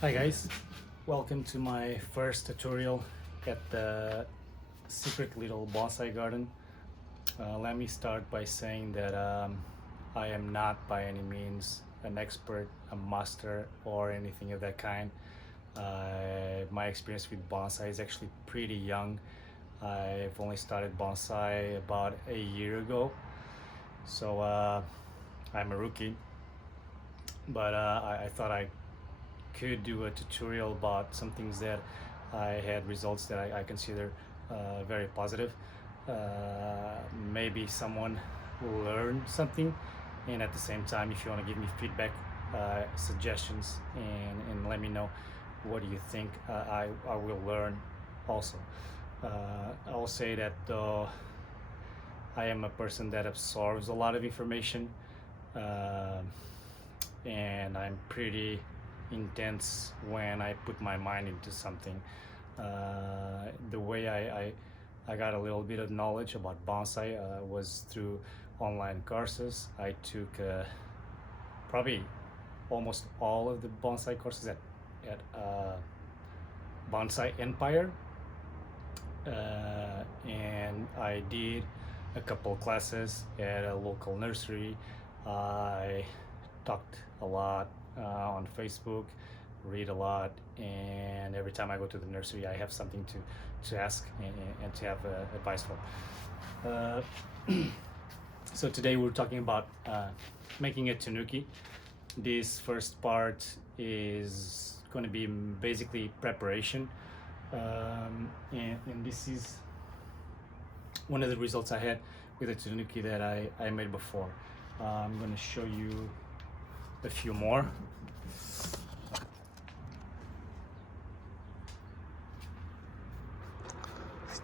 Hi guys, welcome to my first tutorial at the secret little bonsai garden. Let me start by saying that I am not by any means an expert, a master, or anything of that kind. My experience with bonsai is actually pretty young. I've only started bonsai about a year ago, so I'm a rookie. But I thought I could do a tutorial about some things that I had results that I consider very positive. Maybe someone will learn something, and at the same time, if you want to give me feedback, suggestions, and let me know what do you think, I will learn also. I will say that I am a person that absorbs a lot of information, uh, and I'm pretty intense when I put my mind into something. The way I got a little bit of knowledge about bonsai was through online courses. I took probably almost all of the bonsai courses at Bonsai Empire, and I did a couple classes at a local nursery. I talked a lot on Facebook, read a lot, and every time I go to the nursery, I have something to ask and to have advice for. So today we're talking about making a tanuki. This first part is going to be basically preparation, and this is one of the results I had with a tanuki that I made before. I'm going to show you a few more.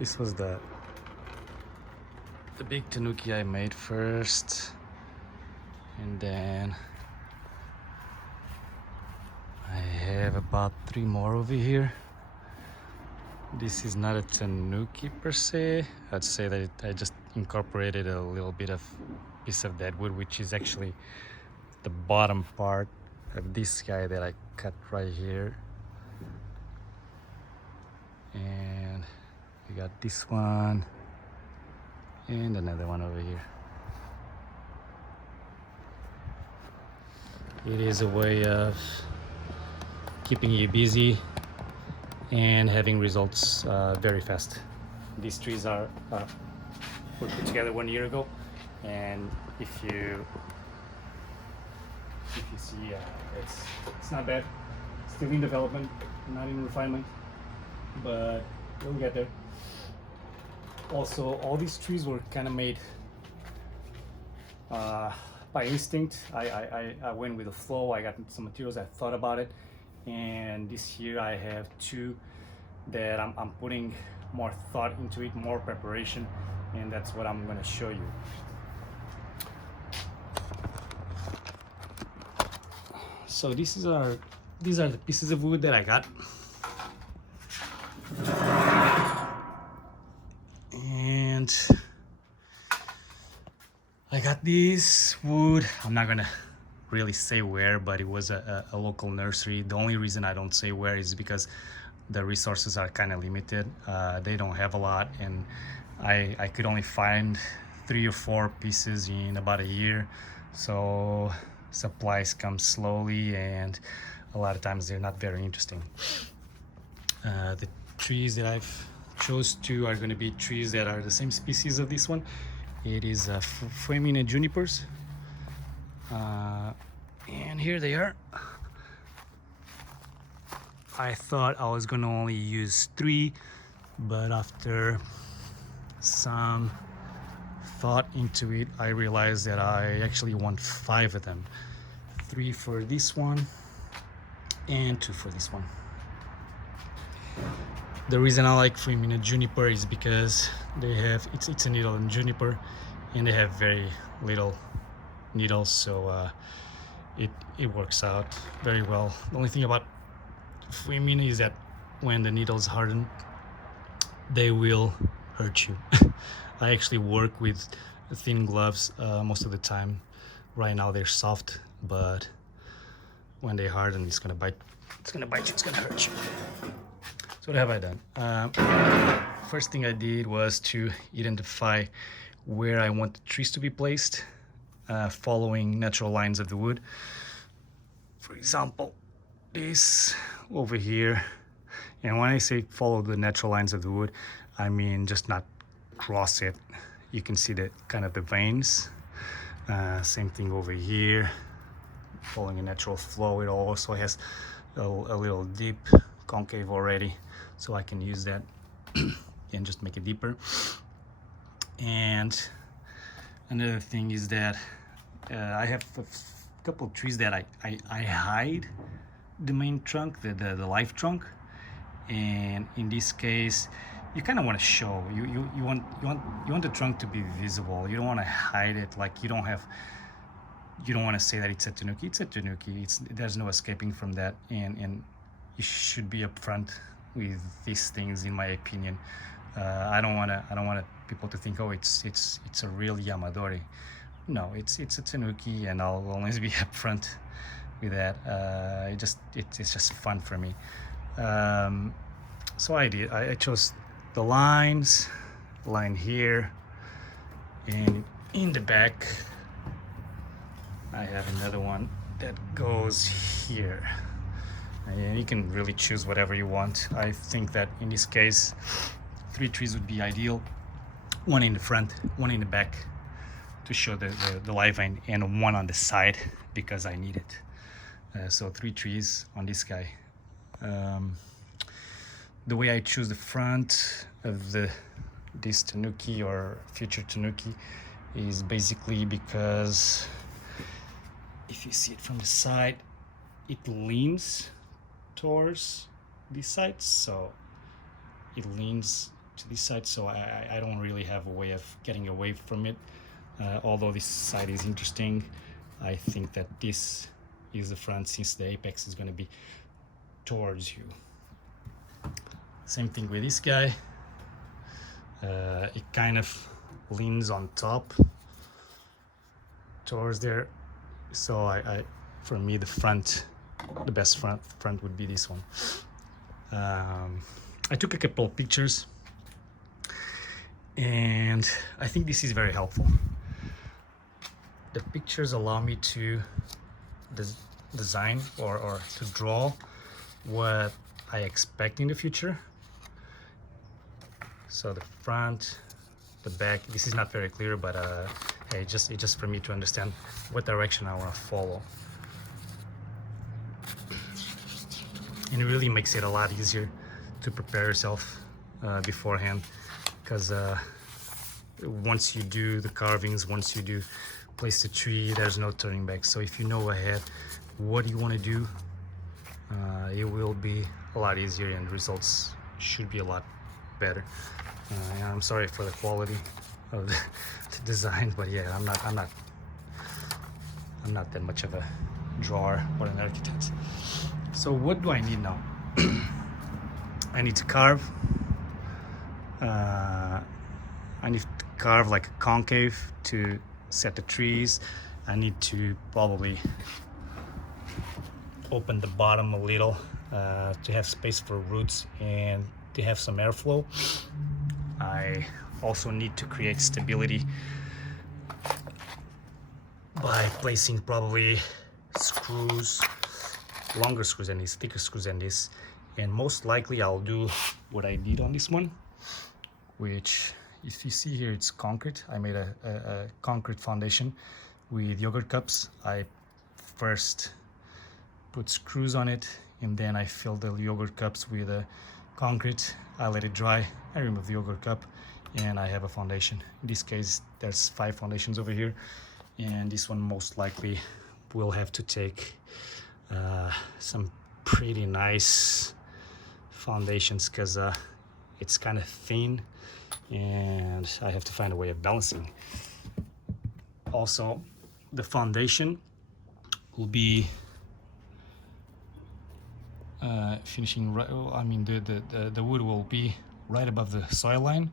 This was the big tanuki I made first, and then I have about 3 more over here. This is not a tanuki per se. I'd say that I just incorporated a little bit of piece of that wood, which is actually the bottom part of this guy that I cut right here. And we got this one and another one over here. It is a way of keeping you busy and having results very fast. These trees were put together 1 year ago, and if you see, it's not bad. Still in development, not in refinement, but we'll get there. Also, all these trees were kind of made by instinct. I went with the flow. I got some materials. I thought about it, and this year I have 2 that I'm putting more thought into it, more preparation, and that's what I'm going to show you. So these are the pieces of wood that I got, and I got this wood. I'm not gonna really say where, but it was a local nursery. The only reason I don't say where is because the resources are kind of limited. They don't have a lot, and I could only find 3 or 4 pieces in about a year, so supplies come slowly, and a lot of times they're not very interesting. The trees that I've chose to are going to be trees that are the same species of this one. It is Femina junipers, and here they are. I thought I was going to only use 3, but after some thought into it, I realized that I actually want 5 of them. 3 for this one and 2 for this one. The reason I like Femina juniper is because they have it's a needle and juniper, and they have very little needles, so it works out very well. The only thing about Femina is that when the needles harden, they will hurt you. I actually work with thin gloves most of the time. Right now they're soft, but when they harden, it's gonna bite you, it's gonna hurt you. So what have I done? First thing I did was to identify where I want the trees to be placed, following natural lines of the wood. For example, this over here. And when I say follow the natural lines of the wood, I mean just not cross it. You can see the kind of the veins. Same thing over here, following a natural flow. It also has a little deep concave already, so I can use that and just make it deeper. And another thing is that I have a couple of trees that I hide the main trunk, the live trunk, and in this case you kind of want to show, you want the trunk to be visible. You don't want to hide it, like you don't want to say that it's a Tanuki. It's a Tanuki. There's no escaping from that, and you should be upfront with these things, in my opinion. I don't want people to think, oh, it's a real Yamadori. No, it's a Tanuki, and I'll always be upfront with that. It's just fun for me. So I chose the lines, line here, and in the back I have another one that goes here, and you can really choose whatever you want. I think that in this case 3 trees would be ideal, 1 in the front, 1 in the back to show the live vein, and 1 on the side because I need it. So 3 trees on this guy. The way I choose the front of this Tanuki or future Tanuki is basically because if you see it from the side, it leans towards this side, so it leans to this side, so I don't really have a way of getting away from it. Although this side is interesting, I think that this is the front, since the apex is going to be towards you. Same thing with this guy. It kind of leans on top towards there, so I for me the best front would be this one. I took a couple of pictures, and I think this is very helpful. The pictures allow me to design or to draw what I expect in the future. So the front, the back, this is not very clear, but hey, it's just for me to understand what direction I want to follow. And it really makes it a lot easier to prepare yourself beforehand, because once you do the carvings, once you do place the tree, there's no turning back. So if you know ahead what you want to do, it will be a lot easier, and results should be a lot better. And I'm sorry for the quality of the design, but yeah, I'm not that much of a drawer or an architect. So what do I need now? I need to carve. I need to carve like a concave to set the trees. I need to probably open the bottom a little to have space for roots and to have some airflow. I also need to create stability by placing probably screws, longer screws than this, thicker screws than this, and most likely I'll do what I did on this one, which, if you see here, it's concrete. I made a concrete foundation with yogurt cups. I first put screws on it, and then I filled the yogurt cups with concrete. I let it dry, I remove the yogurt cup, and I have a foundation. In this case, there's 5 foundations over here, and this one most likely will have to take some pretty nice foundations, because it's kind of thin, and I have to find a way of balancing. Also, the foundation will be finishing right, I mean the wood will be right above the soil line,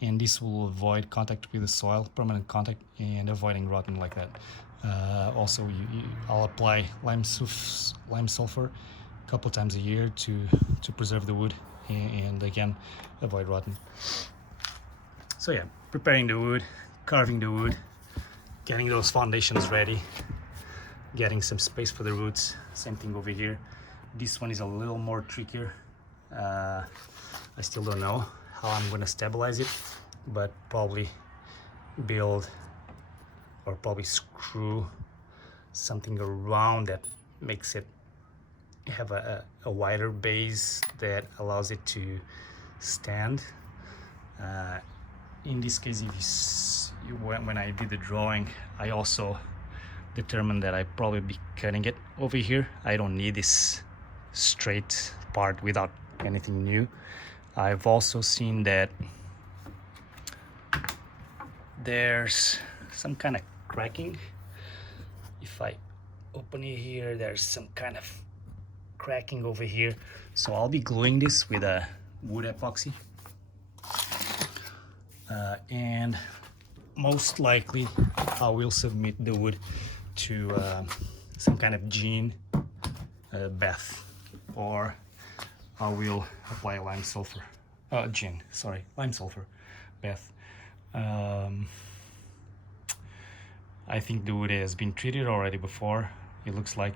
and this will avoid contact with the soil, permanent contact, and avoiding rotting like that. Also, I'll apply lime sulfur a couple times a year to preserve the wood and again avoid rotten. So yeah, preparing the wood, carving the wood, getting those foundations ready, getting some space for the roots. Same thing over here. This one is a little more trickier. I still don't know how I'm gonna stabilize it, but probably build or probably screw something around that makes it have a wider base that allows it to stand. In this case, when I did the drawing, I also determined that I probably be cutting it over here. I don't need this straight part without anything new. I've also seen that there's some kind of cracking. If I open it here, there's some kind of cracking over here. So I'll be gluing this with a wood epoxy. And most likely I will submit the wood to some kind of gin bath, or I will apply lime sulfur bath. I think the wood has been treated already before, it looks like,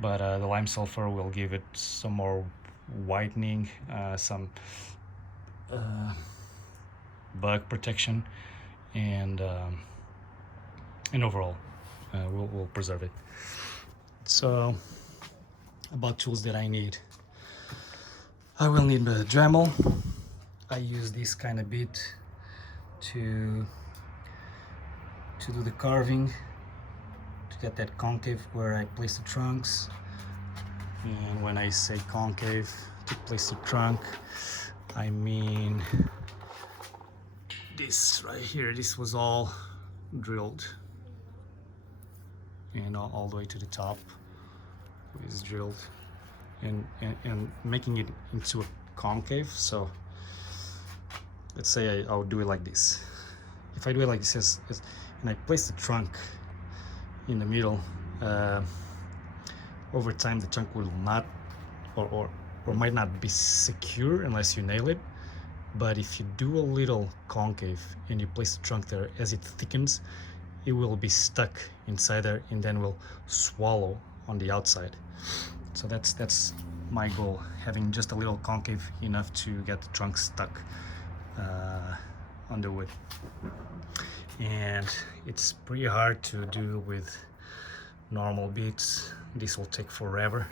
but the lime sulfur will give it some more whitening, some bug protection, and overall we'll preserve it. So about tools that I need, I will need a Dremel. I use this kind of bit to do the carving, to get that concave where I place the trunks. And when I say concave to place the trunk, I mean this right here. This was all drilled, and all the way to the top is drilled, and making it into a concave. So let's say I'll do it like this. If I do it like this, and I place the trunk in the middle, over time the trunk will not or might not be secure unless you nail it. But if you do a little concave and you place the trunk there, as it thickens, it will be stuck inside there and then will swallow on the outside. So that's my goal, having just a little concave enough to get the trunk stuck on the wood. And it's pretty hard to do with normal beads. This will take forever.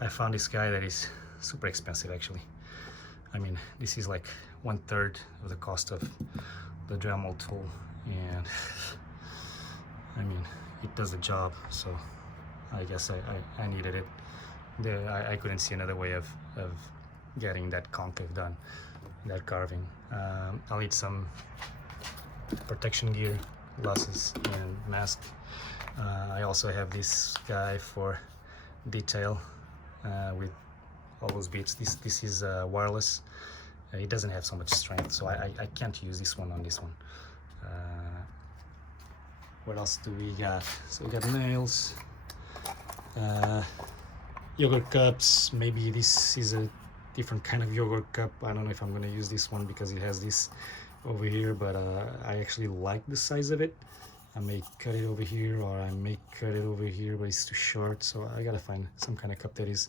I found this guy that is super expensive actually. I mean, this is like 1/3 of the cost of the Dremel tool, and I mean, it does the job, so I guess I needed it. I couldn't see another way of getting that concave done, that carving. I'll need some protection gear, glasses and mask. I also have this guy for detail with all those beads. This is wireless. It doesn't have so much strength, so I can't use this one on this one. What else do we got? So we got nails, yogurt cups. Maybe this is a different kind of yogurt cup. I don't know if I'm going to use this one because it has this over here, but I actually like the size of it. I may cut it over here, or I may cut it over here, but it's too short, so I gotta find some kind of cup that is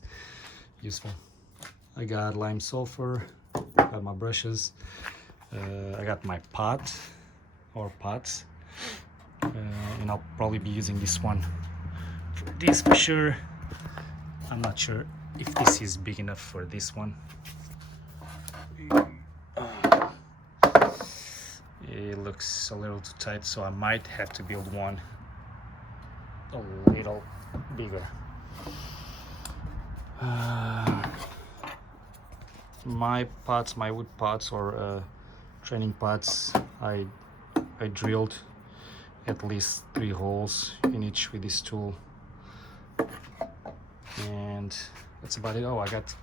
useful. I got lime sulfur, got my brushes, I got my pot or pots, and I'll probably be using this one for this for sure. I'm not sure if this is big enough for this one. It looks a little too tight, so I might have to build one a little bigger. My pots, my wood pots or training pots, I drilled at least 3 holes in each with this tool, and that's about it. Oh, I got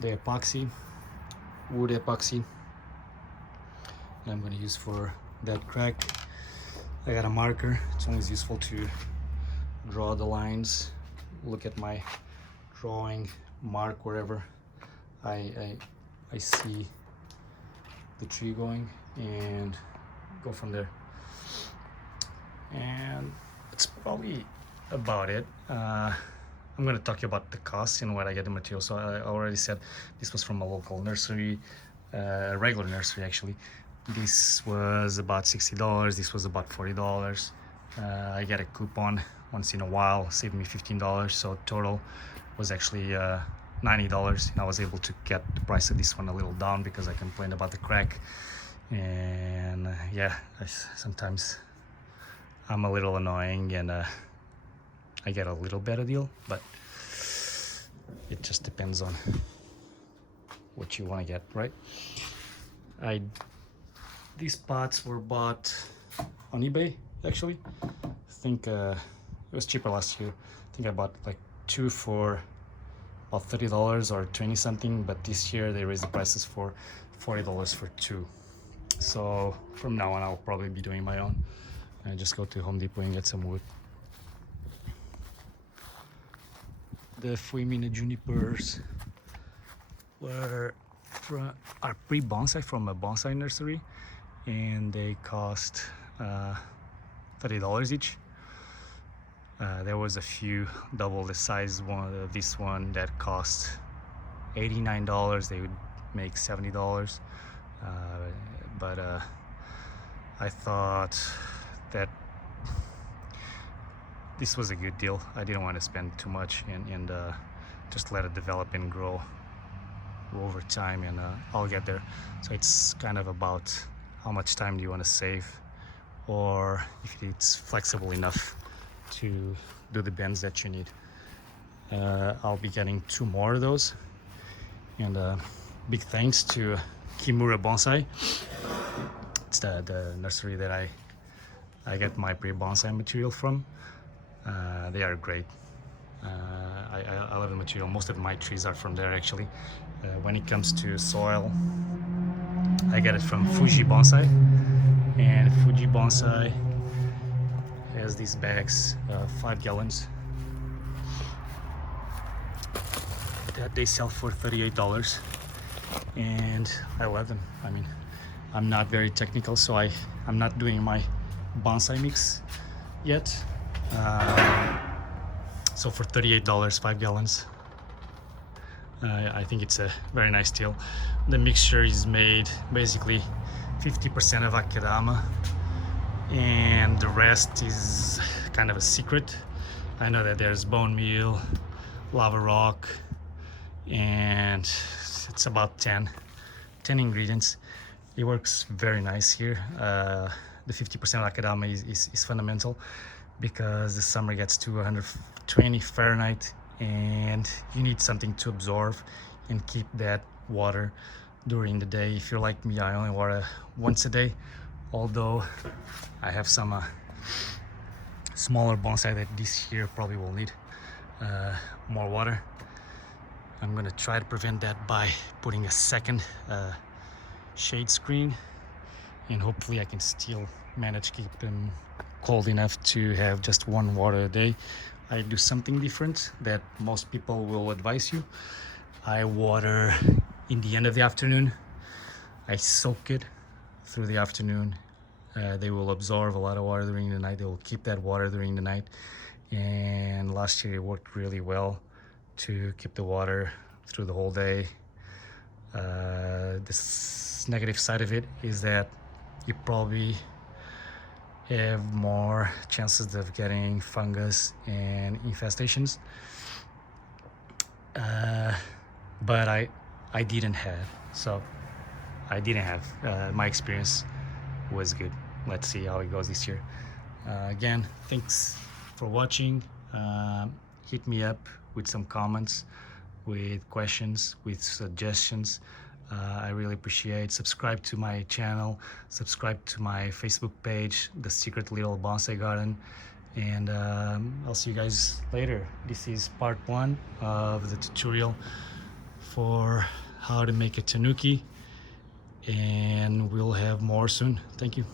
the epoxy, wood epoxy, I'm going to use for that crack. I got a marker. It's always useful to draw the lines, look at my drawing, mark wherever I see the tree going, and go from there. And that's probably about it. I'm going to talk about the cost and where I get the material. So I already said this was from a local nursery, regular nursery actually. This was about $60. This was about $40. I get a coupon once in a while, saved me $15. So total was actually $90, and I was able to get the price of this one a little down because I complained about the crack. And yeah, sometimes I'm a little annoying, and I get a little better deal, but it just depends on what you want to get, right? These pots were bought on eBay actually. I think it was cheaper last year. I think I bought like 2 for about $30 or 20 something, but this year they raised the prices for $40 for 2. So from now on I'll probably be doing my own and just go to Home Depot and get some wood. The Fuimina junipers are pre-bonsai from a bonsai nursery, and they cost $30 each. There was a few double the size one, this one that cost $89. They would make $70. But I thought that this was a good deal. I didn't want to spend too much and just let it develop and grow over time, and I'll get there. So it's kind of about how much time do you want to save, or if it's flexible enough to do the bends that you need. I'll be getting 2 more of those, and big thanks to Kimura Bonsai. It's the nursery that I get my pre-bonsai material from. They are great. I love the material. Most of my trees are from there actually. When it comes to soil, I get it from Fuji Bonsai, and Fuji Bonsai has these bags, 5 gallons, that they sell for $38, and I love them. I mean, I'm not very technical, so I'm not doing my bonsai mix yet. So for $38, 5 gallons, I think it's a very nice deal. The mixture is made basically 50% of akadama, and the rest is kind of a secret. I know that there's bone meal, lava rock, and it's about 10 ingredients. It works very nice here. The 50% akadama is fundamental because the summer gets to 120 Fahrenheit, and you need something to absorb and keep that water during the day. If you're like me, I only water once a day, although I have some smaller bonsai that this year probably will need more water. I'm gonna try to prevent that by putting a second shade screen, and hopefully I can still manage to keep them cold enough to have just 1 water a day. I do something different that most people will advise you. I water in the end of the afternoon. I soak it through the afternoon. They will absorb a lot of water during the night. They will keep that water during the night. And last year it worked really well to keep the water through the whole day. This negative side of it is that you probably have more chances of getting fungus and infestations, but I didn't have, so I didn't have. My experience was good. Let's see how it goes this year. Again, thanks for watching. Hit me up with some comments, with questions, with suggestions. I really appreciate. Subscribe to my channel, subscribe to my Facebook page, The Secret Little Bonsai Garden, and I'll see you guys later. This is part 1 of the tutorial for how to make a tanuki, and we'll have more soon. Thank you.